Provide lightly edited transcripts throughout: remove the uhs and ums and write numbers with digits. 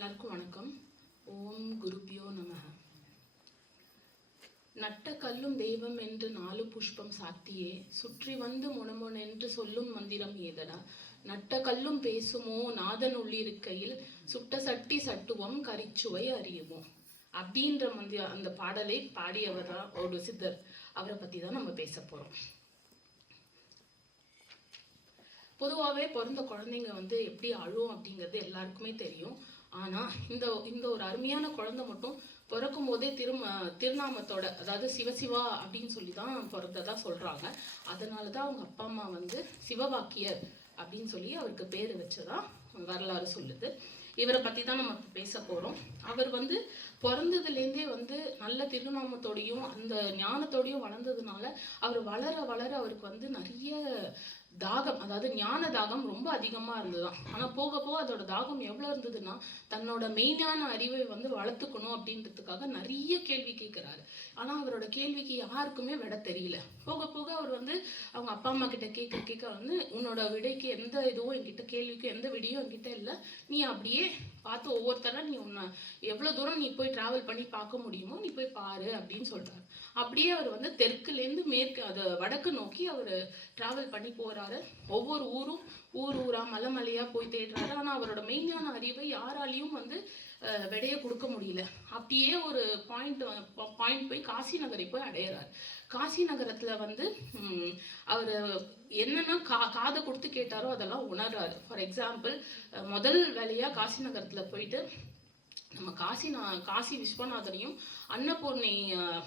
எல்லாருக்கும் வணக்கம். ஓம் குருபியோ நமஹ. நட்ட கல்லும் தெய்வம் என்று 4 புஷ்பம் சாத்தியே சுற்றி வந்து முனமுனென்று சொல்லும் மந்திரம் ஏதடா. நட்ட கல்லும் பேசுமோ நாதன் உள்ளிருக்கையில் சுட்ட சட்டி சட்டுவம் கரிச்சுவை அறியுமோ அப்படின்ற அந்த பாடலை பாடியவர் தான் ஒரு சித்தர். அவரை பத்தி தான் நம்ம பேச போறோம். பொதுவாகவே பிறந்த குழந்தைங்க எப்படி அழும் அப்படிங்கிறது எல்லாருக்குமே தெரியும். ஆனா இந்த ஒரு அருமையான குழந்தை மட்டும் பிறக்கும் போதே திருநாமத்தோட, அதாவது சிவசிவா அப்படின்னு சொல்லி தான் பிறந்ததா சொல்றாங்க. அதனாலதான் அவங்க அப்பா அம்மா சிவவாக்கியர் அப்படின்னு சொல்லி அவருக்கு பேரு வச்சதா வரலாறு சொல்லுது. இவரை பத்தி தான் நம்ம பேச போறோம். அவர் பிறந்ததுலேருந்தே நல்ல திருநாமத்தோடையும் அந்த ஞானத்தோடையும் வளர்ந்ததுனால அவர் வளர வளர அவருக்கு நிறைய தாகம், அதாவது ஞான தாகம் ரொம்ப அதிகமா இருந்ததுதான். ஆனா போக போக அதோட தாகம் எவ்வளவு இருந்ததுன்னா, தன்னோட மெய்ஞான அறிவை வளர்த்துக்கணும் அப்படின்றதுக்காக நிறைய கேள்வி கேட்கிறாரு. ஆனா அவரோட கேள்விக்கு யாருக்குமே விட தெரியல. போக போக அவர் அவங்க அப்பா அம்மா கிட்ட கேட்க கேட்க உன்னோட விடைக்கு எந்த இதுவும் என்கிட்ட, கேள்விக்கும் எந்த விடையும் என்கிட்ட இல்லை, நீ அப்படியே பார்த்து ஒவ்வொருத்தர நீ எவ்வளவு தூரம் நீ போய் டிராவல் பண்ணி பார்க்க முடியுமோ நீ போய் பாரு அப்படின்னு சொல்றாரு. அப்படியே அவர் தெற்குலேருந்து மேற்கு வடக்கு நோக்கி அவர் டிராவல் பண்ணி போறாரு. ஒவ்வொரு ஊரா மலையா போய் தேடுறாரு. ஆனா அவரோட மெய்ஞான அறிவை யாராலையும் விடைய கொடுக்க முடியல. அப்படியே ஒரு பாயிண்ட் போய் காசி நகரை போய் அடையிறாரு. காசி நகரத்துல அவர் என்னன்னா காதை கொடுத்து கேட்டாரோ அதெல்லாம் உணர்றாரு. ஃபார் எக்ஸாம்பிள், முதல் வேலையா காசி நகரத்துல போயிட்டு நம்ம காசி விஸ்வநாதரையும் அன்னபூர்ணி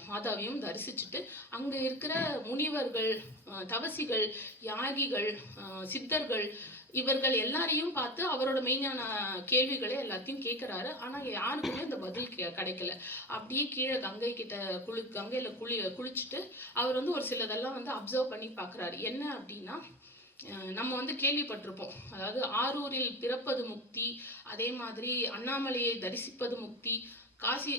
மாதாவையும் தரிசிச்சுட்டு அங்க இருக்கிற முனிவர்கள், தவசிகள், யாகிகள், சித்தர்கள் இவர்கள் எல்லாரையும் பார்த்து அவரோட மெய்ஞான கேள்விகளை எல்லாத்தையும் கேட்கிறாரு. ஆனா யாருக்குமே அந்த பதில் கிடைக்கல. அப்படியே கீழே கங்கையில குளிச்சுட்டு அவர் ஒரு சிலதெல்லாம் அப்சர்வ் பண்ணி பாக்குறாரு. என்ன அப்படின்னா, நம்ம கேள்விப்பட்டிருப்போம், அதாவது ஆரூரில் பிறப்பது முக்தி, அதே மாதிரி அண்ணாமலையை தரிசிப்பது முக்தி,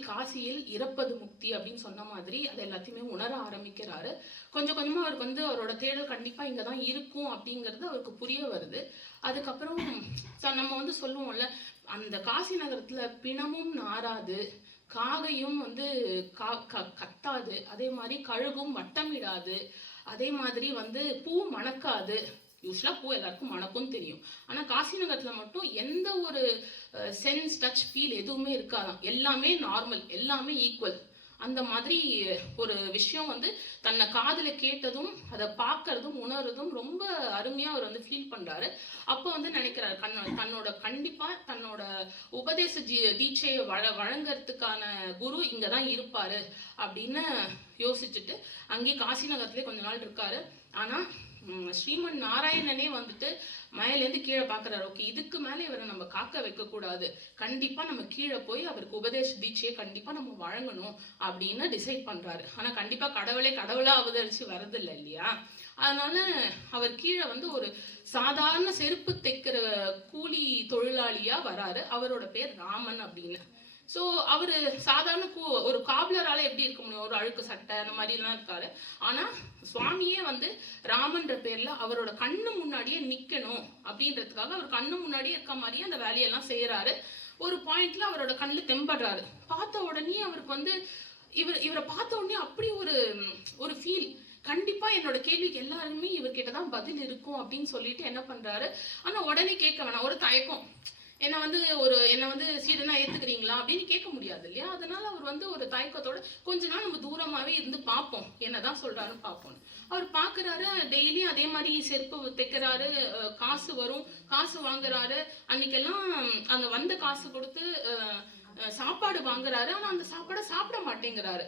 காசியில் இறப்பது முக்தி அப்படின்னு சொன்ன மாதிரி அது எல்லாத்தையுமே உணர ஆரம்பிக்கிறாரு. கொஞ்சம் கொஞ்சமா அவருக்கு அவரோட தேடல் கண்டிப்பா இங்கதான் இருக்கும் அப்படிங்கிறது அவருக்கு புரிய வருது. அதுக்கப்புறம் நம்ம சொல்லுவோம்ல, அந்த காசி நகரத்துல பிணமும் நாராது, காகையும் கத்தாது, அதே மாதிரி கழுகும் வட்டமிடாது, அதே மாதிரி பூ மணக்காது. யூஸ்வலா பூ எல்லாருக்கும் மணக்கும் தெரியும். ஆனா காசி நகரத்துல மட்டும் எந்த ஒரு சென்ஸ், டச், ஃபீல் எதுவுமே இருக்காதான். எல்லாமே நார்மல், எல்லாமே ஈக்குவல். அந்த மாதிரி ஒரு விஷயம் தன்னை காதுல கேட்டதும் அதை பார்க்கறதும் உணர்றதும் ரொம்ப அருமையா அவர் ஃபீல் பண்றாரு. அப்போ நினைக்கிறாரு, கண்டிப்பா தன்னோட உபதேச தீட்சையை வழங்கறதுக்கான குரு இங்கதான் இருப்பாரு அப்படின்னு யோசிச்சுட்டு அங்கே காசி நகரத்திலே கொஞ்ச நாள் இருக்காரு. ஆனா ஸ்ரீமன் நாராயணனே மேலேருந்து கீழே பாக்குறாரு. ஓகே, இதுக்கு மேல இவரை நம்ம காக்க வைக்க கூடாது, கண்டிப்பா நம்ம கீழே போய் அவருக்கு உபதேச தீட்சையை கண்டிப்பா நம்ம வழங்கணும் அப்படின்னு டிசைட் பண்றாரு. ஆனா கண்டிப்பா கடவுளா அவதரிச்சு வரதில்லை இல்லையா? அதனால அவர் கீழே ஒரு சாதாரண செருப்பு தைக்கிற கூலி தொழிலாளியா வராரு. அவரோட பேர் ராமன் அப்படின்னு. ஸோ அவரு சாதாரண ஒரு காப்லரால எப்படி இருக்க முடியும், ஒரு அழுக்கு சட்டை அந்த மாதிரி எல்லாம் இருக்காரு. ஆனா சுவாமியே ராமன்ற பேர்ல அவரோட கண்ணு முன்னாடியே நிக்கணும் அப்படின்றதுக்காக அவர் கண்ணு முன்னாடியே இருக்க மாதிரியே அந்த வேலையெல்லாம் செய்யறாரு. ஒரு பாயிண்ட்ல அவரோட கண்ணுல தெம்படுறாரு. பார்த்த உடனே அவருக்கு இவரை பார்த்த உடனே அப்படி ஒரு ஃபீல், கண்டிப்பா என்னோட கேள்விக்கு எல்லாருமே இவர்கிட்டதான் பதில் இருக்கும் அப்படின்னு சொல்லிட்டு என்ன பண்றாரு. ஆனா உடனே கேட்க வேணாம், ஒரு தயக்கம். என்ன சீடனா ஏத்துக்கிறீங்களா அப்படின்னு கேட்க முடியாது இல்லையா? அதனால அவர் ஒரு தயக்கத்தோட கொஞ்ச நாள் நம்ம தூரமாவே இருந்து பார்ப்போம், என்னதான் சொல்றாருன்னு பார்ப்போம். அவர் பாக்குறாரு, டெய்லியும் அதே மாதிரி செருப்பு தைக்கிறாரு, காசு வரும், காசு வாங்குறாரு. அன்னைக்கெல்லாம் அங்க வந்த காசு கொடுத்து சாப்பாடு வாங்குறாரு. ஆனா அந்த சாப்பாடை சாப்பிட மாட்டேங்கிறாரு.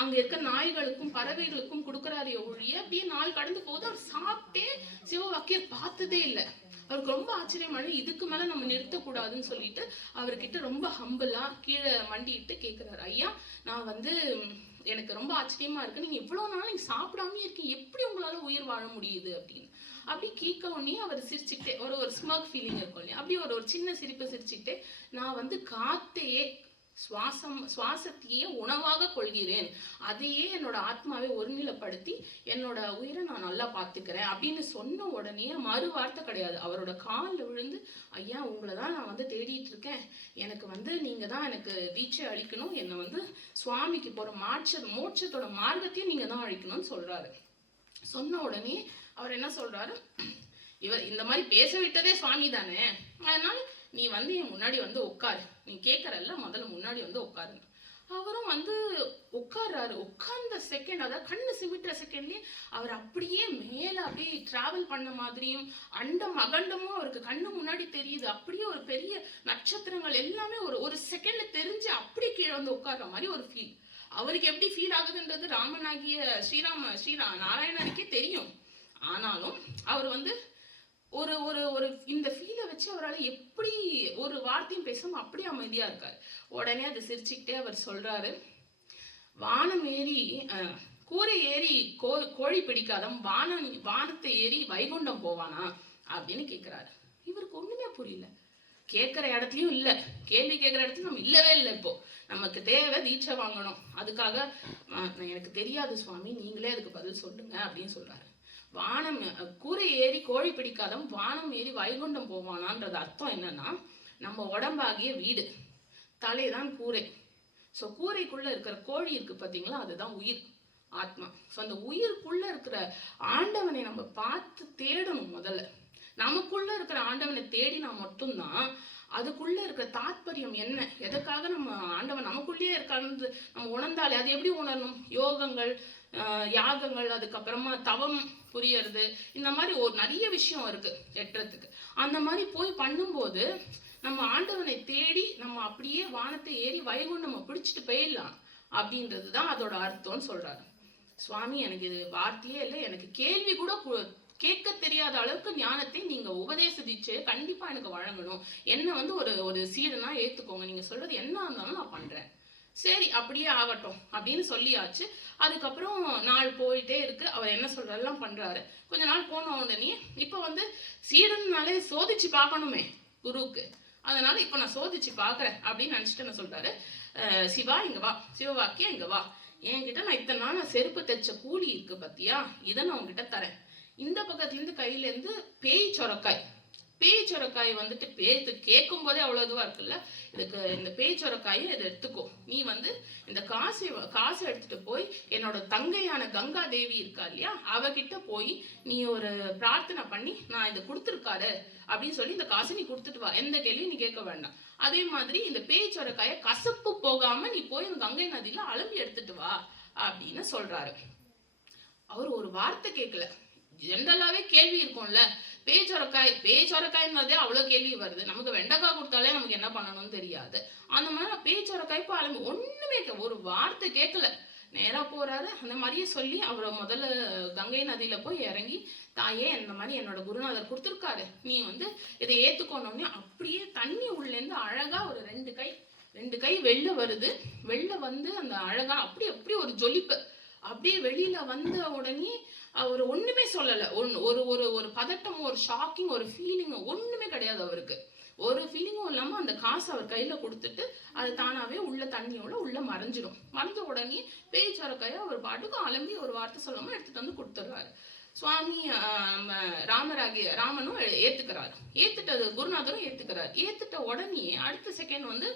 அங்க இருக்க நாய்களுக்கும் பறவைகளுக்கும் கொடுக்கறாரு ஒழிய. அப்படியே நாள் கடந்து போது அவர் சாப்பிட்டே சிவவாக்கியர் பார்த்ததே இல்லை. அவருக்கு ரொம்ப ஆச்சரியமான, இதுக்கு மேல நம்ம நிறுத்தக்கூடாதுன்னு சொல்லிட்டு அவர்கிட்ட ரொம்ப ஹம்பிளா கீழே மண்டிட்டு கேட்கிறாரு, ஐயா நான் எனக்கு ரொம்ப ஆச்சரியமா இருக்கு, நீங்க இவ்வளவு நாள் நீங்க சாப்பிடாம இருக்கீங்க, எப்படி உங்களால உயிர் வாழ முடியுது அப்படின்னு. அப்படி கேட்க உடனே அவர் சிரிச்சுக்கிட்டே, ஒரு ஸ்மர்க் ஃபீலிங் இருக்கும் இல்லையா, அப்படி ஒரு சின்ன சிரிப்பை சிரிச்சுக்கிட்டே, நான் காத்தையே சுவாசத்தையே உணவாக கொள்கிறேன், அதையே என்னோட ஆத்மாவை ஒருநிலைப்படுத்தி என்னோட உயிரை நான் நல்லா பார்த்துக்கிறேன் அப்படின்னு சொன்ன உடனே மறு வார்த்தை கிடையாது. அவரோட காலில் விழுந்து, ஐயா உங்களை தான் நான் வந்து தேடிட்டு இருக்கேன், எனக்கு வந்து நீங்க தான் எனக்கு தீட்சை அளிக்கணும், என்னை வந்து சுவாமிக்கு போற மோட்சத்தோட மார்க்கத்தையும் நீங்க தான் அழிக்கணும்னு சொல்றாரு. சொன்ன உடனே அவர் என்ன சொல்றாரு, இவர் இந்த மாதிரி பேச விட்டதே சுவாமி தானே, அதனால நீ வந்து என் முன்னாடி வந்து உட்காரு, நீ கேட்கறல்ல முதல்ல முன்னாடி வந்து உட்காரு. அவரும் வந்து உட்கார்றாரு. உட்கார்ந்த செகண்ட், அதாவது கண்ணு சிமிட்டுற செகண்ட்லயே அவர் அப்படியே மேல அப்படியே டிராவல் பண்ண மாதிரியும் அண்டம் அகண்டமும் அவருக்கு கண்ணு முன்னாடி தெரியுது. அப்படியே ஒரு பெரிய நட்சத்திரங்கள் எல்லாமே ஒரு செகண்ட்ல தெரிஞ்சு அப்படி கீழே வந்து உட்கார்ற மாதிரி ஒரு ஃபீல். அவருக்கு எப்படி ஃபீல் ஆகுதுன்றது ராமனாகிய ஸ்ரீ நாராயணருக்கே தெரியும். ஆனாலும் அவர் வந்து ஒரு ஒரு ஒரு இந்த ஃபீலை வச்சு அவரால் எப்படி ஒரு வார்த்தையும் பேசாம அப்படியே அமைதியா இருக்காரு. உடனே அதை சிரிச்சுக்கிட்டே அவர் சொல்றாரு, வானம் ஏறி கூரை ஏறி கோழி பிடிக்காதம் வானத்தை ஏறி வைகுண்டம் போவானா அப்படின்னு கேட்கிறாரு. இவருக்கு ஒண்ணுமே புரியல. கேட்குற இடத்துலையும் இல்லை, கேள்வி கேட்குற இடத்துல நம்ம இல்லவே இல்லை. இப்போ நமக்கு தேவை தீட்சை வாங்கணும், அதுக்காக எனக்கு தெரியாது சுவாமி, நீங்களே அதுக்கு பதில் சொல்லுங்க அப்படின்னு சொல்றாரு. வானம் கூரை ஏறி கோழி பிடிக்காதம் வானம் ஏறி வைகுண்டம் போவானான்றது அர்த்தம் என்னன்னா, நம்ம உடம்பாகிய வீடு, தலைதான் கூரை. ஸோ கூரைக்குள்ள இருக்கிற கோழி இருக்கு பார்த்தீங்களா, அதுதான் உயிர், ஆத்மா. ஸோ அந்த உயிருக்குள்ள இருக்கிற ஆண்டவனை நம்ம பார்த்து தேடணும். முதல்ல நமக்குள்ள இருக்கிற ஆண்டவனை தேடினா மட்டும்தான் அதுக்குள்ள இருக்கிற தாத்பரியம் என்ன, எதுக்காக நம்ம ஆண்டவன் நமக்குள்ளேயே இருக்கான்னு நம்ம உணர்ந்தாலே, அது எப்படி உணரணும்? யோகங்கள், யாகங்கள், அதுக்கப்புறமா தவம் புரியறது, இந்த மாதிரி ஒரு நிறைய விஷயம் இருக்கு எட்டுறதுக்கு. அந்த மாதிரி போய் பண்ணும்போது நம்ம ஆண்டவனை தேடி நம்ம அப்படியே வானத்தை ஏறி வைகுண்டம் நம்ம பிடிச்சிட்டு போயிடலாம் அப்படின்றது தான் அதோட அர்த்தம்னு சொல்றாரு. சுவாமி எனக்கு இது வார்த்தையே இல்லை, எனக்கு கேள்வி கூட கேட்க தெரியாத அளவுக்கு ஞானத்தை நீங்க உபதேசிச்சு கண்டிப்பா எனக்கு வழங்கணும், என்ன வந்து ஒரு சீடனா ஏத்துக்கோங்க, நீங்க சொல்றது என்ன இருந்தாலும் நான் பண்றேன். சரி அப்படியே ஆகட்டும் அப்படின்னு சொல்லியாச்சு. அதுக்கப்புறம் நாள் போயிட்டே இருக்கு. அவர் என்ன சொல்றதெல்லாம் பண்றாரு. கொஞ்ச நாள் போன உடனே இப்ப வந்து சீடன்னாலே சோதிச்சு பார்க்கணுமே குருவுக்கு, அதனால இப்ப நான் சோதிச்சு பாக்குறேன் அப்படின்னு நினைச்சிட்டு என்ன சொல்றாரு, சிவா இங்க வா, சிவவாக்கியம் இங்க வா, என்கிட்ட நான் இத்தனை நாள் நான் செருப்பு தைச்ச கூலி இருக்கு பத்தியா, இதை நான் உங்ககிட்ட தரேன். இந்த பக்கத்துல இருந்து கையில இருந்து பேய் சொரக்காய் வந்துட்டு பேத்து கேட்கும் போதே அவ்வளவு இதுவா இருக்குல்ல, இதுக்கு இந்த பேய் சொரக்காயை இதை எடுத்துக்கோ, நீ வந்து இந்த காசை எடுத்துட்டு போய் என்னோட தங்கையான கங்கா தேவி இருக்கா இல்லையா, அவகிட்ட போய் நீ ஒரு பிரார்த்தனை பண்ணி நான் இதை கொடுத்துருக்காரு அப்படின்னு சொல்லி இந்த காசை நீ கொடுத்துட்டு வா, எந்த கேள்வியும் நீ கேட்க வேண்டாம். அதே மாதிரி இந்த பேய் சொரக்காயை கசப்பு போகாம நீ போய் இந்த கங்கை நதியில அலம்பி எடுத்துட்டு வா அப்படின்னு சொல்றாரு. அவர் ஒரு வார்த்தை கேட்கல. ஜென்ரலாவே கேள்வி இருக்கும்ல, பேச்சொரக்காய்ன்றதே அவ்வளவு கேள்வி வருது. நமக்கு வெண்டைக்காய் கொடுத்தாலே நமக்கு என்ன பண்ணணும்னு தெரியாது. அந்த மாதிரி பேச்சொரக்காய் ஆரம்பி ஒண்ணுமே ஒரு வார்த்தை கேட்கல, நேரா போறாரு. அந்த மாதிரியே சொல்லி அவரை முதல்ல கங்கை நதியில போய் இறங்கி, தாயே இந்த மாதிரி என்னோட குருநாதர் கொடுத்துருக்காரு, நீ வந்து இதை ஏத்துக்கணும்னு அப்படியே தண்ணி உள்ள இருந்து அழகா ஒரு ரெண்டு கை வெளில வருது. வெளில வந்து அந்த அழகா அப்படி ஒரு ஜொலிப்பு, அப்படியே வெளியில வந்த உடனே அவர் ஒண்ணுமே சொல்லல. ஒரு பதட்டம், ஒரு ஷாக்கிங், ஒரு ஃபீலிங் ஒண்ணுமே கிடையாது அவருக்கு. ஒரு ஃபீலிங்கும் இல்லாம அந்த காசு அவர் கையில கொடுத்துட்டு அது தானாவே உள்ள தண்ணியோட உள்ள மறைஞ்சிடும். மறைஞ்ச உடனே பேய் சொரக்காயை அவர் பாட்டுக்கு அலம்பி ஒரு வார்த்தை சொல்லாம எடுத்துட்டு வந்து கொடுத்துடுறாரு. சுவாமி நம்ம ராமனும் ஏத்துக்கிறாரு. ஏத்துட்டது குருநாதரும் ஏத்துக்கிறாரு. ஏத்துட்ட உடனே அடுத்த செகண்ட் வந்து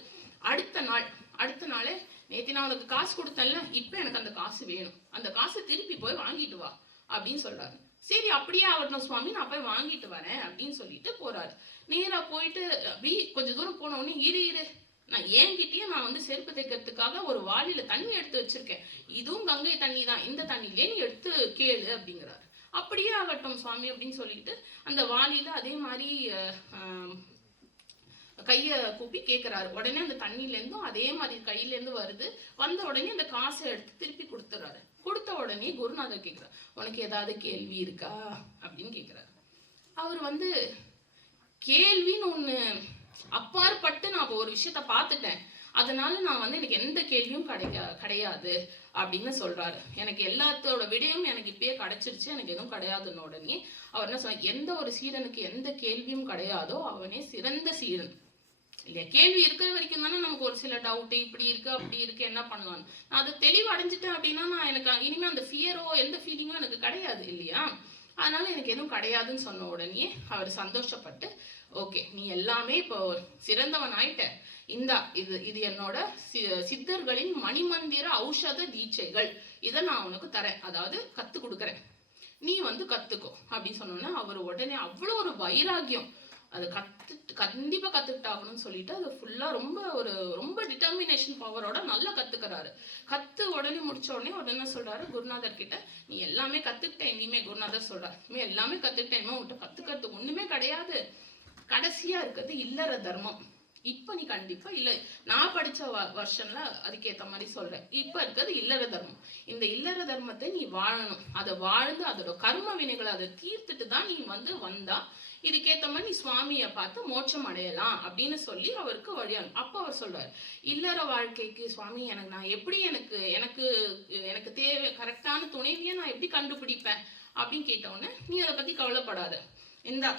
அடுத்த நாளே, நேத்தி நான் உனக்கு காசு கொடுத்தேன்ல, இப்ப எனக்கு அந்த காசு வேணும், அந்த காசை திருப்பி போய் வாங்கிட்டு வா அப்படின்னு சொல்றாரு. சரி அப்படியே ஆகட்டும் சுவாமி, நான் போய் வாங்கிட்டு வரேன் அப்படின்னு சொல்லிட்டு போறாரு. நேரா போயிட்டு அப்படி கொஞ்சம் தூரம் போன உடனே, இரு நான் என்கிட்டயே நான் வந்து செருப்பு தைக்கிறதுக்காக ஒரு வாளியில தண்ணி எடுத்து வச்சிருக்கேன், இதுவும் கங்கை தண்ணி தான், இந்த தண்ணியிலே நீ எடுத்து கேளு அப்படிங்கிறாரு. அப்படியே ஆகட்டும் சுவாமி அப்படின்னு சொல்லிட்டு அந்த வாளியில அதே மாதிரி கைய கூப்பி கேட்கிறாரு. உடனே அந்த தண்ணியில இருந்தும் அதே மாதிரி கையில இருந்து வருது. வந்த உடனே அந்த காசை எடுத்து திருப்பி கொடுத்துறாரு. கொடுத்த உடனே குருநாதர் கேட்கிறார், உனக்கு ஏதாவது கேள்வி இருக்கா அப்படின்னு கேட்கிறாரு. அவர் வந்து கேள்வின்னு ஒண்ணு அப்பாற்பட்டு நான் ஒரு விஷயத்த பார்த்துட்டேன், அதனால நான் வந்து எனக்கு எந்த கேள்வியும் கிடையாது அப்படின்னு சொல்றாரு. எனக்கு எல்லாத்தோட விடையும் எனக்கு இப்பயே கிடைச்சிருச்சு, எனக்கு எதுவும் கிடையாதுன்னு உடனே அவர் என்ன சொன்ன, எந்த ஒரு சீடனுக்கு எந்த கேள்வியும் கிடையாதோ அவனே சிறந்த சீடன். இல்லையா? கேள்வி இருக்கிற வரைக்கும் தானே நமக்கு ஒரு சில டவுட்டு, இப்படி இருக்கு அப்படி இருக்கு என்ன பண்ணலாம். நான் அது தெளிவடைஞ்சிட்டேன் அப்படின்னா நான் எனக்கு இனிமே அந்த ஃபியரோ எந்த ஃபீலிங்கோ எனக்கு கிடையாது இல்லையா? அதனால எனக்கு எதுவும் கிடையாதுன்னு சொன்ன உடனே அவர் சந்தோஷப்பட்டு, ஓகே நீ எல்லாமே இப்போ சிறந்தவன் ஆயிட்ட, இந்தா இது இது என்னோட சித்தர்களின் மணிமந்திர ஔஷத தீட்சைகள், இதை நான் உனக்கு தரேன், அதாவது கத்து கொடுக்குறேன், நீ வந்து கத்துக்கோ அப்படின்னு சொன்னோன்னா அவர் உடனே அவ்வளோ ஒரு வைராகியம், அது கண்டிப்பா கத்துக்கிட்டாகணும்னு சொல்லிட்டு அது ஃபுல்லா ரொம்ப டிட்டர்மினேஷன் பவரோட நல்லா கத்துக்கிறாரு. உடனே முடிச்ச உடனே சொல்றாரு குருநாதர் கிட்ட, நீ எல்லாமே கத்துக்கிட்ட, இனிமே குருநாதர் சொல்றாரு இனிமே எல்லாமே கத்துக்கிட்டேன், இனிமே உன்கிட்ட கத்துக்கிறதுக்கு ஒண்ணுமே கிடையாது, கடைசியா இருக்கிறது இல்லற தர்மம். இப்ப நீ கண்டிப்பா இல்ல, நான் படிச்ச வருஷன்ல அதுக்கேத்த மாதிரி சொல்றேன், இப்ப இருக்கிறது இல்லற தர்மம். இந்த இல்லற தர்மத்தை நீ வாழணும், அதை வாழ்ந்து அதோட கர்ம வினைகளை அதை தீர்த்துட்டு தான் நீ வந்தா இதுக்கேத்த மாதிரி நீ சுவாமியை பார்த்து மோட்சம் அடையலாம் அப்படின்னு சொல்லி அவருக்கு வழியான். அப்போ அவர் சொல்றாரு, இல்லற வாழ்க்கைக்கு சுவாமி நான் எப்படி எனக்கு எனக்கு எனக்கு தேவை கரெக்டான துணைவியை நான் எப்படி கண்டுபிடிப்பேன் அப்படின்னு கேட்டவுடனே, நீ அதை பத்தி கவலைப்படாத,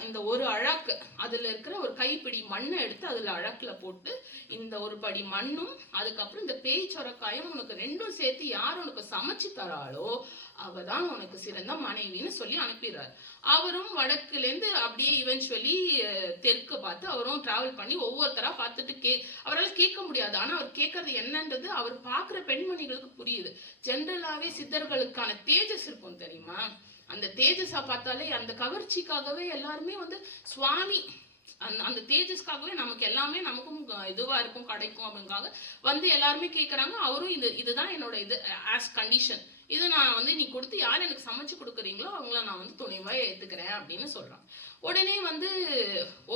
இந்த ஒரு அழாக்கு அதுல இருக்கிற ஒரு கைப்பிடி மண்ணை எடுத்து அதுல அழக்குல போட்டு, இந்த ஒரு படி மண்ணும் அதுக்கப்புறம் இந்த பேய் சொரக்காயும் உனக்கு ரெண்டும் சேர்த்து யார் உனக்கு சமைச்சு தராளோ அவதான் உனக்கு சிறந்த மனைவின்னு சொல்லி அனுப்பிடுறாரு. அவரும் வடக்குல இருந்து அப்படியே இவென்ச்சுவலி தெற்கு பார்த்து அவரும் டிராவல் பண்ணி ஒவ்வொருத்தரா பார்த்துட்டு அவரால் கேட்க முடியாது. ஆனா அவர் கேட்கறது என்னன்றது அவர் பார்க்குற பெண்மணிகளுக்கு புரியுது. ஜென்ரலாவே சித்தர்களுக்கான தேஜஸ் இருக்கும் தெரியுமா? அந்த தேஜஸா பார்த்தாலே அந்த கவர்ச்சிக்காகவே எல்லாருமே சுவாமி அந்த தேஜஸ்க்காகவே நமக்கு எல்லாமே நமக்கும் இதுவா இருக்கும் கிடைக்கும் அப்படிங்காக எல்லாருமே கேட்கறாங்க. அவரும் இதுதான் என்னோட இது ஆஸ் கண்டிஷன், இது நான் நீ கொடுத்து யார் எனக்கு சமைச்சு கொடுக்குறீங்களோ அவங்கள நான் துணைவா ஏத்துக்கிறேன் அப்படின்னு சொல்றான். உடனே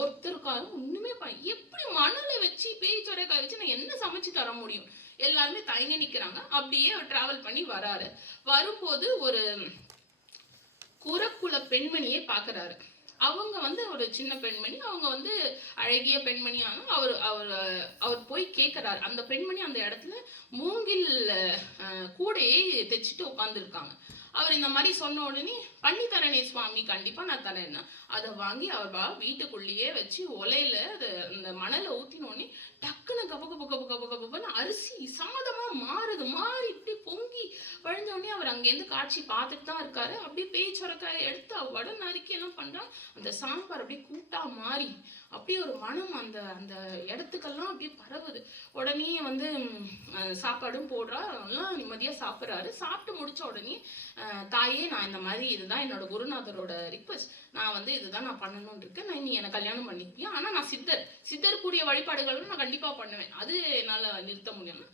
ஒருத்தருக்காக ஒண்ணுமே எப்படி மணலை வச்சு பேய் சொரைக்காய் வச்சு நான் என்ன சமைச்சு தர முடியும், எல்லாருமே தயங்கி நிக்கிறாங்க. அப்படியே அவர் டிராவல் பண்ணி வராரு. வரும்போது ஒரு குரக்குல பெண்மணியை பாக்குறாரு. அவங்க ஒரு சின்ன பெண்மணி, அவங்க அழகிய பெண்மணியான அவர் போய் கேட்கிறாரு. அந்த பெண்மணி அந்த இடத்துல மூங்கில் கூடையை தைச்சிட்டு உட்காந்துருக்காங்க. அவர் இந்த மாதிரி சொன்ன உடனே, பண்ணி தரேனே சுவாமி, கண்டிப்பா நான் தரேன்னா அதை வாங்கி அவர் வீட்டுக்குள்ளேயே வச்சு ஒலையில அந்த மணலை ஊத்தினோடனே டக்குன்னு கபன்னு அரிசி சாதமா மாறி இப்படி பொங்கி வழிஞ்சோடனே அவர் அங்கேருந்து காட்சி பார்த்துட்டு தான் இருக்காரு. அப்படியே பேய் சொரக்காயை எடுத்து வடை நறுக்கி என்ன பண்றான், அந்த சாம்பார் அப்படியே கூட்டா மாறி அப்படியே ஒரு மனம் அந்த அந்த இடத்துக்கெல்லாம் அப்படியே பரவுது. உடனே சாப்பாடும் போடுறா, எல்லாம் நிம்மதியா சாப்பிட்றாரு. சாப்பிட்டு முடிச்ச உடனே, தாயே நான் இந்த மாதிரி இதுதான் என்னோட குருநாதரோட ரிக்வெஸ்ட், நான் இதுதான் நான் பண்ணணும்னு இருக்கேன், நீ என்னை கல்யாணம் பண்ணிப்பியா, ஆனா நான் சித்தர் கூடிய வழிபாடுகளும் நான் கண்டிப்பா பண்ணுவேன், அது என்னால நிறுத்த முடியும்.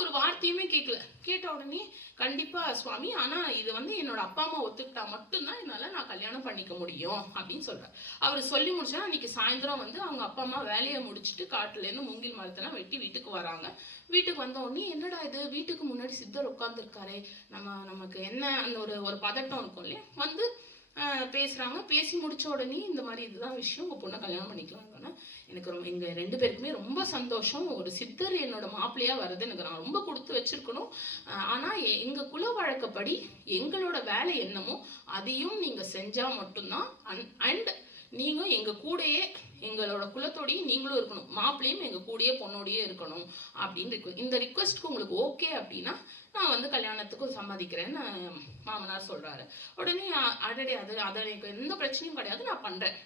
ஒரு வார்த்தையுமே கேட்கல. கேட்ட உடனே, கண்டிப்பா சுவாமி, ஆனா இது என்னோட அப்பா அம்மா ஒத்துக்கிட்டா மட்டும்தான் என்னால நான் கல்யாணம் பண்ணிக்க முடியும் அப்படின்னு சொல்றாரு. அவர் சொல்லி முடிச்சா அன்னைக்கு சாயந்தரம் அவங்க அப்பா அம்மா வேலையை முடிச்சுட்டு காட்டுல இருந்து மூங்கில் மரத்தெல்லாம் வெட்டி வீட்டுக்கு வராங்க. வீட்டுக்கு வந்த உடனே, என்னடா இது வீட்டுக்கு முன்னாடி சித்தர் உட்கார்ந்துருக்காரு, நமக்கு என்ன அந்த ஒரு பதட்டம் இருக்கும் இல்லையா, பேசுறாங்க. பேசி முடிச்ச உடனே, இந்த மாதிரி இதுதான் விஷயம், உங்க பொண்ணை கல்யாணம் பண்ணிக்கலாங்கன்னா எனக்கு எங்க 2 பேருக்குமே ரொம்ப சந்தோஷம், ஒரு சித்தர் என்னோட மாப்பிள்ளையா வர்றது எனக்கு நான் ரொம்ப கொடுத்து வச்சிருக்கணும், ஆனா எங்க குல வழக்கப்படி எங்களோட வேலை என்னமோ அதையும் நீங்க செஞ்சா மட்டும்தான், அண்ட் நீங்க எங்க கூடயே எங்களோட குலத்தோடையும் நீங்களும் இருக்கணும், மாப்பிள்ளையும் எங்க கூடயே பொண்ணோடையே இருக்கணும் அப்படின்னு இந்த ரிக்வெஸ்ட்க்கு உங்களுக்கு ஓகே அப்படின்னா நான் கல்யாணத்துக்கும் சம்மதிக்கிறேன்னு மாமனார் சொல்றாரு. உடனே அடடே அது எனக்கு எந்த பிரச்சனையும் கிடையாது, நான் பண்றேன்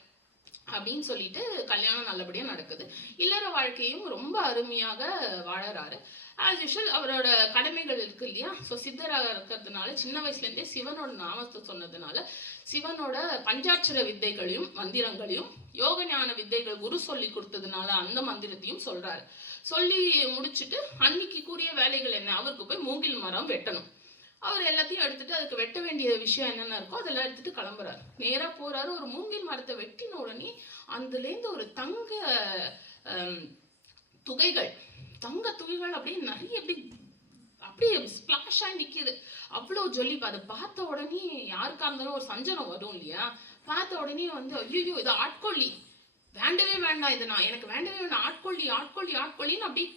அப்படின்னு சொல்லிட்டு கல்யாணம் நல்லபடியா நடக்குது. இல்லற வாழ்க்கையும் ரொம்ப அருமையாக வாழறாரு. ஆஸ் யூஷுவல் அவரோட கடமைகள் இருக்கு இல்லையா. ஸோ சித்தராக இருக்கிறதுனால சின்ன வயசுல இருந்தே சிவனோட நாமத்தை சொன்னதுனால சிவனோட பஞ்சாட்சர வித்தைகளையும் மந்திரங்களையும் யோக ஞான வித்தைகள் குரு சொல்லி கொடுத்ததுனால அந்த மந்திரத்தையும் சொல்றாரு. சொல்லி முடிச்சுட்டு அன்னைக்கு கூறிய வேலைகள் என்ன, அவருக்கு போய் மூங்கில் மரம் வெட்டணும். அவர் எல்லாத்தையும் எடுத்துட்டு அதுக்கு வெட்ட வேண்டிய விஷயம் என்னென்ன இருக்கோ அதெல்லாம் எடுத்துட்டு கிளம்புறாரு. நேரா போறாரு. ஒரு மூங்கில் மரத்தை வெட்டின உடனே அதுலேருந்து ஒரு தங்க துகைகள் அப்படியே நிறைய அப்படியே ஸ்பிளாஷ் ஆகி நிக்குது. அவ்வளோ ஜொலிப்பு. அதை பார்த்த உடனே யாருக்கா இருந்தாலும் ஒரு சஞ்சனம் வரும் இல்லையா. பார்த்த உடனே ஐயோ இது ஆட்கொள்ளி, வேண்டவே வேண்டாம், இது நான் எனக்கு வேண்டவே வேண்டாம், ஆட்கொள்ளி ஆட்கொள்ளி ஆட்கொள்ளின்னு அப்படியே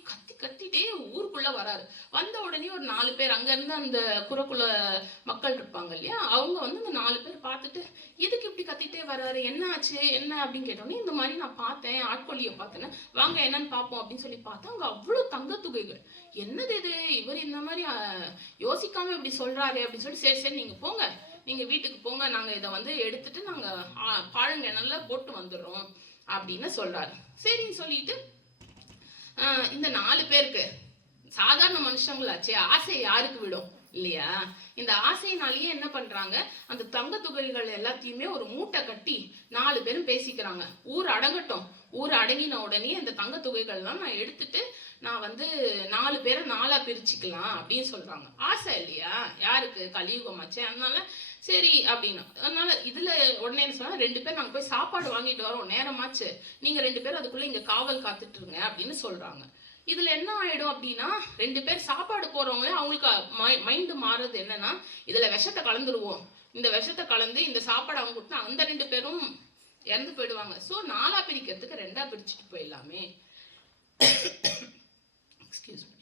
கத்திட்டே ஊருக்குள்ள வராரு. வந்த உடனே ஒரு 4 பேர் அங்க இருந்து அந்த குறக்குல மக்கள் இருப்பாங்க இல்லையா, அவங்க வந்து அந்த 4 பேர் பார்த்துட்டு எதுக்கு இப்படி கத்திட்டே வராரு, என்ன ஆச்சு என்ன அப்படின்னு கேட்டோன்னே, இந்த மாதிரி நான் பார்த்தேன், ஆட்கொள்ளியை பார்த்தேன்னு, வாங்க என்னன்னு பார்ப்போம் அப்படின்னு சொல்லி பார்த்தா அங்க அவ்வளோ தங்கத்துகைகள். என்னது இது, இவர் இந்த மாதிரி யோசிக்காம இப்படி சொல்றாரு அப்படின்னு சொல்லி, சரி சரி நீங்க போங்க, நீங்க வீட்டுக்கு போங்க, நாங்க இதை வந்து எடுத்துட்டு நாங்க பாழுங்கிணல்ல போட்டு வந்துடுறோம் அப்படின்னு சொல்றாரு. சரின்னு சொல்லிட்டு இந்த 4 பேருக்கு சாதாரண மனுஷங்களாச்சே, ஆசை யாருக்கு விடும் இல்லையா? இந்த ஆசையினாலேயே என்ன பண்றாங்க, அந்த தங்க துகள்கள் எல்லாத்தையுமே ஒரு மூட்டை கட்டி 4 பேரும் பேசிக்கிறாங்க. ஊர் அடங்கட்டும், ஊர் அடங்கின உடனே இந்த தங்க துகைகள்லாம் நான் எடுத்துட்டு நான் வந்து 4 பேரை 4ஆ பிரிச்சுக்கலாம் அப்படின்னு சொல்றாங்க. ஆசை இல்லையா யாருக்கு, கலியுகமாச்சே. அதனால சரி அப்படின்னா, அதனால இதுல உடனே என்ன சொன்னா, 2 பேர் நாங்க போய் சாப்பாடு வாங்கிட்டு வரோம், நேரமாச்சு, நீங்க 2 பேர் அதுக்குள்ள இங்க காவல் காத்துட்டு இருங்க அப்படின்னு சொல்றாங்க. இதுல என்ன ஆயிடும் அப்படின்னா, 2 பேர் சாப்பாடு போறவங்களே அவங்களுக்கு மைண்டு மாறுறது என்னன்னா, இதுல விஷத்தை கலந்துருவோம், இந்த விஷத்தை கலந்து இந்த சாப்பாடு அவங்க கொடுத்தா அந்த 2 பேரும் இறந்து போயிடுவாங்க. ஸோ 4ஆ பிரிக்கிறதுக்கு 2ஆ பிரிச்சுட்டு போயிடலாமே எக்ஸ்கியூஸ் மீ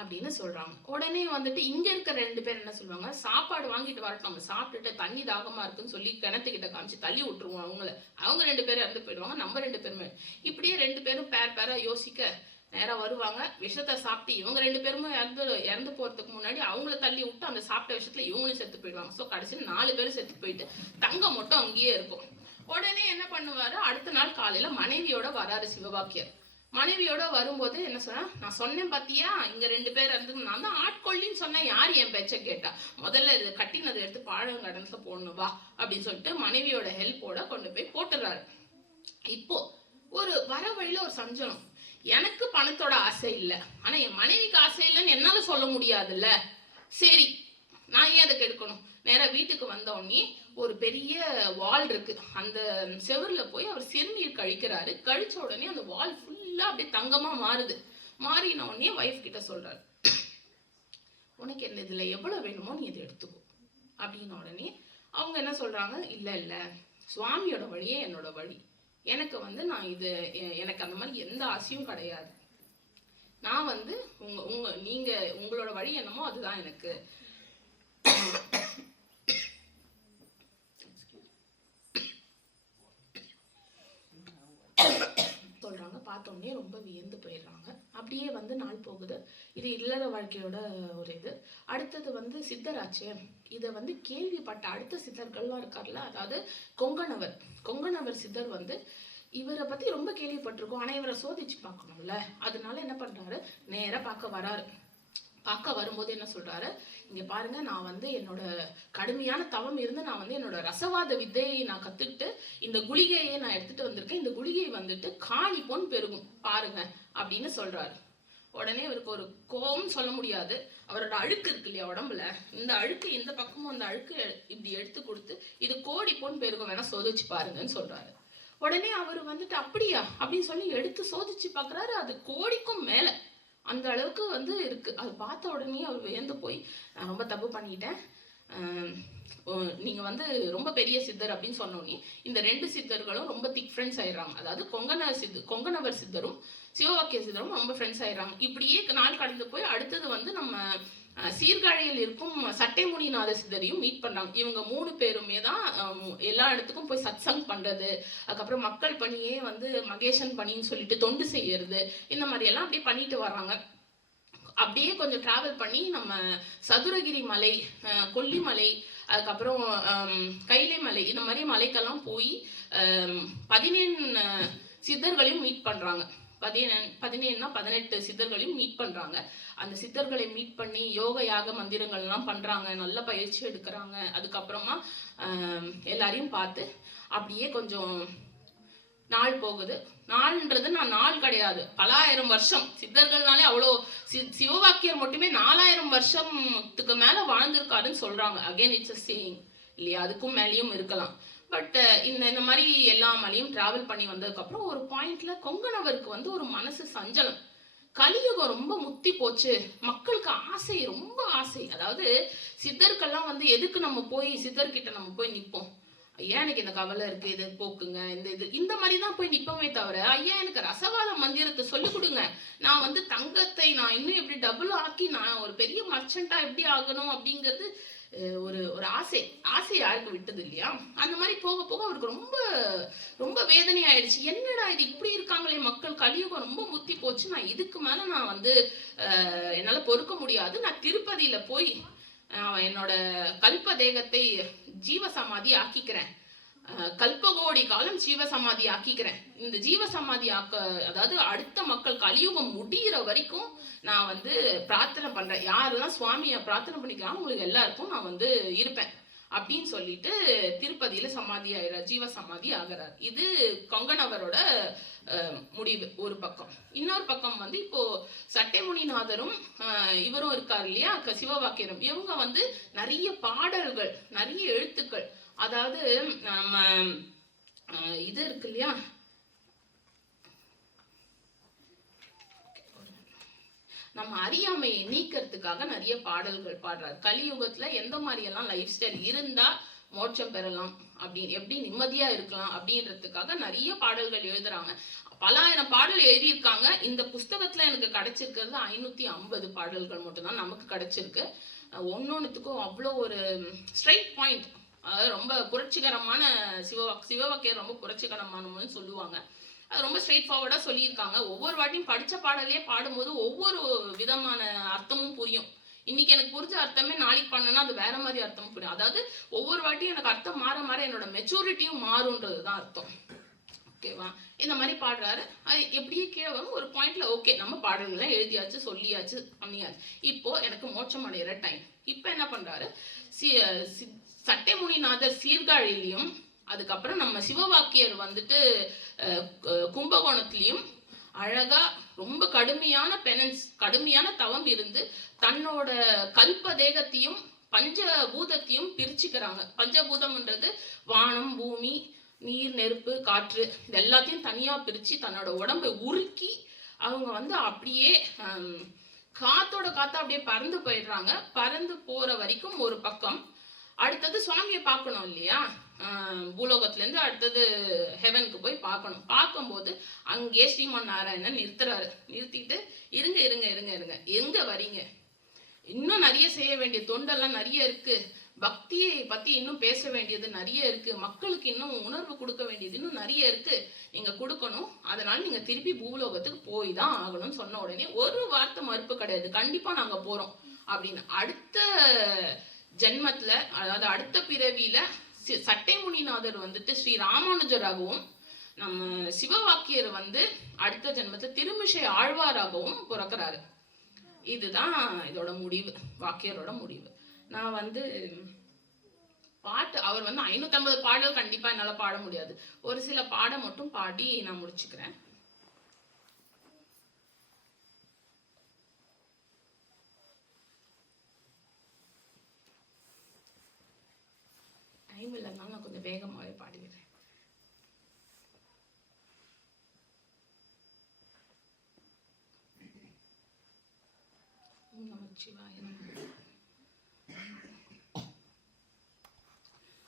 அப்படின்னு சொல்றாங்க. உடனே வந்துட்டு இங்க இருக்கிற 2 பேர் என்ன சொல்லுவாங்க, சாப்பாடு வாங்கிட்டு வரட்டும், நம்ம சாப்பிட்டுட்டு தண்ணி தாகமா இருக்குன்னு சொல்லி கிணத்துக்கிட்ட காமிச்சு தள்ளி விட்டுருவோம் அவங்கள, அவங்க 2 பேரும் இறந்து போயிடுவாங்க, நம்ம 2 பேருமே. இப்படியே 2 பேரும் பேரா யோசிக்க நேரா வருவாங்க, விஷத்தை சாப்பிட்டு இவங்க 2 பேருமே இறந்து போறதுக்கு முன்னாடி அவங்கள தள்ளி விட்டு அந்த சாப்பிட்ட விஷயத்துல இவங்களும் செத்து போயிடுவாங்க. ஸோ கடைசியில் 4 பேரும் செத்து போயிட்டு தங்கம் மட்டும் அங்கேயே இருக்கும். உடனே என்ன பண்ணுவாரு, அடுத்த நாள் காலையில மனைவியோட வராரு சிவபாக்கியர். மனைவியோட வரும்போது என்ன சொன்னா, நான் சொன்னேன் பாத்தியா, இங்க 2 பேர் இருந்து, நான் தான் ஆட்கொள்ளின்னு சொன்னேன், யார் என் பேச்ச கேட்டா, முதல்ல இது கட்டினதை எடுத்து பாழங்கடன்ல போடணும் வா அப்படின்னு சொல்லிட்டு மனைவியோட ஹெல்ப்போட கொண்டு போய் போட்டுறாரு. இப்போ ஒரு வர வழியில ஒரு சஞ்சலம், எனக்கு பணத்தோட ஆசை இல்லை, ஆனா என் மனைவிக்கு ஆசை இல்லைன்னு என்னால சொல்ல முடியாதுல்ல, சரி நான் ஏன் அதுக்கு எடுக்கணும். நேரா வீட்டுக்கு வந்தோடனே ஒரு பெரிய வால் இருக்கு, அந்த செவர்ல போய் அவர் சிறுநீர் கழிக்கிறாரு. கழிச்ச உடனே அந்த வால் ஃபுல்லா அப்படியே தங்கமா மாறுது. மாறின உடனே வைஃப் கிட்ட சொல்றாரு, உனக்கு என்ன இதுல எவ்வளவு வேணுமோ நீ இதை எடுத்துக்கோ அப்படின்ன உடனே அவங்க என்ன சொல்றாங்க, இல்ல இல்ல சுவாமியோட வழியே என்னோட வழி, எனக்கு வந்து நான் இது எனக்கு அந்த மாதிரி எந்த ஆசையும் கிடையாது, நான் வந்து நீங்க உங்களோட வழி என்னமோ அதுதான் எனக்கு சொல்றாங்க. பார்த்தோன்னே ரொம்ப வியந்து போயிடுறாங்க. அப்படியே வந்து நாள் போகுது. இது இல்லற வாழ்க்கையோட ஒரு இது. அடுத்தது வந்து சித்தராச்சு. இதை வந்து கேள்விப்பட்ட அடுத்த சித்தர்கள்லாம் இருக்கார்ல, அதாவது கொங்கணவர் சித்தர் வந்து இவரை பத்தி ரொம்ப கேள்விப்பட்டிருக்கோம், ஆனா இவரை சோதிச்சு பார்க்கணும்ல, அதனால என்ன பண்றாரு, நேரா பார்க்க வராரு. பார்க்க வரும்போது என்ன சொல்றாரு, இங்க பாருங்க, நான் வந்து என்னோட கடுமையான தவம் இருந்து நான் வந்து என்னோட ரசவாத வித்தையை நான் கத்துக்கிட்டு இந்த குளிகையை நான் எடுத்துட்டு வந்திருக்கேன், இந்த குளிகை வந்துட்டு காணி பொன் பெருகும் பாருங்க அப்படின்னு சொல்றாரு. உடனே அவருக்கு ஒரு கோபம் சொல்ல முடியாது, அவரோட அழுக்கு இருக்கு இல்லையா உடம்புல, இந்த அழுக்கு இந்த பக்கமும் அந்த அழுக்கு இப்படி எடுத்து கொடுத்து இது கோடி பொன் பெருகும் வேணா சோதிச்சு பாருங்கன்னு சொல்றாரு. உடனே அவர் வந்துட்டு அப்படியா அப்படின்னு சொல்லி எடுத்து சோதிச்சு பாக்குறாரு, அது கோடிக்கும் மேல அந்த அளவுக்கு வந்து இருக்கு. அது பார்த்த உடனே அவர் வியந்து போய், நான் ரொம்ப தப்பு பண்ணிட்டேன், நீங்க வந்து ரொம்ப பெரிய சித்தர் அப்படின்னு சொன்னோடனே இந்த 2 சித்தர்களும் ரொம்ப திக் ஃப்ரெண்ட்ஸ் ஆயிடுறாங்க. அதாவது கொங்கணவர் சித்தரும் சிவவாக்கிய சித்தரும் ரொம்ப ஃப்ரெண்ட்ஸ் ஆயிடுறாங்க. இப்படியே நாள் கடந்து போய் அடுத்தது வந்து நம்ம சீர்காழியில் இருக்கும் சட்டைமுனிநாத சித்தரையும் மீட் பண்றாங்க. இவங்க 3 பேருமே தான் எல்லா இடத்துக்கும் போய் சத்சங் பண்றது, அதுக்கப்புறம் மக்கள் பணியே வந்து மகேஷன் பணின்னு சொல்லிட்டு தொண்டு செய்யறது, இந்த மாதிரி எல்லாம் அப்படியே பண்ணிட்டு வராங்க. அப்படியே கொஞ்சம் டிராவல் பண்ணி நம்ம சதுரகிரி மலை, கொல்லிமலை, அதுக்கப்புறம் கைலை மலை, இந்த மாதிரி மலைக்கெல்லாம் போய் 17 சித்தர்களையும் மீட் பண்றாங்க. 18 சித்தர்களையும் மீட் பண்றாங்க. அந்த சித்தர்களை மீட் பண்ணி யோக யாக மந்திரங்கள் எல்லாம் பண்றாங்க, நல்ல பயிற்சி எடுக்கிறாங்க. அதுக்கப்புறமா எல்லாரையும் பார்த்து அப்படியே கொஞ்சம் நாள் போகுது. நாள்ன்றது நான் நாள் கிடையாது, பல ஆயிரம் வருஷம். சித்தர்கள்னாலே அவ்வளோ, சிவவாக்கியர் மட்டுமே 4000 வருஷத்துக்கு மேல வாழ்ந்திருக்காருன்னு சொல்றாங்க. அகைன் இட்ஸ் அ சேயிங் இல்லையா, அதுக்கும் மேலேயும் இருக்கலாம். பட் இந்த மாதிரி எல்லா மலையும் டிராவல் பண்ணி வந்ததுக்கு அப்புறம் ஒரு பாயிண்ட்ல கொங்கணவருக்கு வந்து ஒரு மனசு சஞ்சலம், கலியுகம் ரொம்ப முத்தி போச்சு, மக்களுக்கு ஆசை, ரொம்ப ஆசை. அதாவது சித்தர்கள்லாம் வந்து எதுக்கு நம்ம போய் சித்தர்கிட்ட நம்ம போய் நிற்போம், ஐயா எனக்கு இந்த கவலை இருக்கு, இது போக்குங்க, இந்த மாதிரி தான் போய் நிப்பமே தவிர, ஐயா எனக்கு ரசவாத மந்திரத்தை சொல்லிக் கொடுங்க, நான் வந்து தங்கத்தை நான் இன்னும் எப்படி டபுள் ஆக்கி நான் ஒரு பெரிய மர்ச்சண்டா எப்படி ஆகணும் அப்படிங்கிறது ஒரு ஒரு ஆசை யாருக்கு விட்டது இல்லையா? அந்த மாதிரி போக போக அவருக்கு ரொம்ப ரொம்ப வேதனை ஆயிடுச்சு. என்னடா இது இப்படி இருக்காங்களே மக்கள், கலியுகம் ரொம்ப முத்தி போச்சு, நான் இதுக்கு மேல நான் வந்து என்னால பொறுக்க முடியாது, நான் திருப்பதியில போய் என்னோட கல்ப தேகத்தை ஜீவசமாதி ஆக்கிக்கிறேன், கல்பகோடி காலம் ஜீவசமாதி ஆக்கிக்கிறேன். இந்த ஜீவசமாதி அதாவது அடுத்த மக்கள் கலியுகம் முடிகிற வரைக்கும் நான் வந்து பிரார்த்தனை பண்றேன், யாரெல்லாம் சுவாமியை பிரார்த்தனை பண்ணிக்கலாம் உங்களுக்கு எல்லாருக்கும் நான் வந்து இருப்பேன் அப்படின்னு சொல்லிட்டு திருப்பதியில சமாதி ஆகிறார், ஜீவ சமாதி ஆகிறார். இது கொங்கணவரோட முடிவு ஒரு பக்கம். இன்னொரு பக்கம் வந்து இப்போ சட்டைமுனிநாதரும் இவரும் இருக்காரு இல்லையா, சிவவாக்கியரும், இவங்க வந்து நிறைய பாடல்கள், நிறைய எழுத்துக்கள், அதாவது நம்ம இது இருக்கு இல்லையா, நம்ம அறியாமையை நீக்கிறதுக்காக நிறைய பாடல்கள் பாடுறாரு. கலியுகத்துல எந்த மாதிரி எல்லாம் லைஃப் ஸ்டைல் இருந்தா மோட்சம் பெறலாம், அப்படின்னு எப்படி நிம்மதியா இருக்கலாம் அப்படின்றதுக்காக நிறைய பாடல்கள் எழுதுறாங்க. பலாயிரம் பாடல் எழுதியிருக்காங்க. இந்த புஸ்தகத்துல எனக்கு கிடைச்சிருக்கிறது 550 பாடல்கள் மட்டும்தான் நமக்கு கிடைச்சிருக்கு. ஒன்னொன்னுத்துக்கும் அவ்வளோ ஒரு ஸ்ட்ரைட் பாயிண்ட், அதாவது ரொம்ப புரட்சிகரமான சிவவாக்கியர் ரொம்ப புரட்சிகரமானவன்னு சொல்லுவாங்க. அது ரொம்ப ஸ்ட்ரெயிட் ஃபார்வர்டாக சொல்லியிருக்காங்க. ஒவ்வொரு வாட்டியும் படித்த பாடலையே பாடும்போது ஒவ்வொரு விதமான அர்த்தமும் புரியும். இன்னைக்கு எனக்கு புரிஞ்ச அர்த்தமே நாளைக்கு பண்ணனா அது வேற மாதிரி அர்த்தமும் புரியும். அதாவது ஒவ்வொரு வாட்டியும் எனக்கு அர்த்தம் மாற மாற என்னோட மெச்சூரிட்டியும் மாறுன்றது தான் அர்த்தம். ஓகேவா? இந்த மாதிரி பாடுறாரு. அது எப்படியே கீழே வரும் ஒரு பாயிண்ட்ல ஓகே நம்ம பாடல்கள்லாம் எழுதியாச்சு, சொல்லியாச்சு, பண்ணியாச்சு, இப்போ எனக்கு மோட்சம் அடைகிற டைம். இப்போ என்ன பண்றாரு, சட்டைமுனிநாதர் சீர்காழிலையும் அதுக்கப்புறம் நம்ம சிவவாக்கியர் வந்துட்டு கும்பகோணத்திலையும் அழகா ரொம்ப கடுமையான பெனன்ஸ், கடுமையான தவம் இருந்து தன்னோட கல்ப தேகத்தையும் பஞ்சபூதத்தையும் பிரிச்சுக்கிறாங்க. பஞ்சபூதம்ன்றது வானம், பூமி, நீர், நெருப்பு, காற்று, இது எல்லாத்தையும் தனியா பிரிச்சு தன்னோட உடம்பை உருக்கி அவங்க வந்து அப்படியே காத்தோட காத்தா அப்படியே பறந்து போயிடுறாங்க. பறந்து போற வரைக்கும் ஒரு பக்கம். அடுத்தது சுவாமியை பார்க்கணும் இல்லையா, பூலோகத்துல இருந்து அடுத்தது ஹெவனுக்கு போய் பார்க்கணும். பார்க்கும்போது அங்கே ஸ்ரீமன் நாராயணன் நிறுத்துறாரு. நிறுத்திட்டு இருங்க இருங்க இருங்க இருங்க, எங்க வரீங்க, இன்னும் நிறைய செய்ய வேண்டிய தொண்டெல்லாம் நிறைய இருக்கு, பக்தியை பத்தி இன்னும் பேச வேண்டியது நிறைய இருக்கு, மக்களுக்கு இன்னும் உணர்வு கொடுக்க வேண்டியது இன்னும் நிறைய இருக்கு, நீங்க கொடுக்கணும், அதனால நீங்க திருப்பி பூலோகத்துக்கு போய் தான் ஆகணும்னு சொன்ன உடனே ஒரு வார்த்தை மறுப்பு கிடையாது, கண்டிப்பா நாங்க போறோம் அப்படின்னு. அடுத்த ஜென்மத்துல, அதாவது அடுத்த பிறவியில சட்டைமுனிநாதர் வந்துட்டு ஸ்ரீ ராமானுஜராகவும் நம்ம சிவவாக்கியர் வந்து அடுத்த ஜென்மத்துல திருமிஷை ஆழ்வாராகவும் பிறக்கிறாரு. இதுதான் இதோட முடிவு, வாக்கியரோட முடிவு. நான் வந்து பாட்டு அவர் வந்து 550 பாடல் கண்டிப்பா என்னால பாட முடியாது, ஒரு சில பாடம் மட்டும் பாடி நான் முடிச்சுக்கிறேன். டைம் இல்லைனாலும் நான் கொஞ்சம் வேகமாகவே பாடிடுறேன். நமச்சிவாய நமः.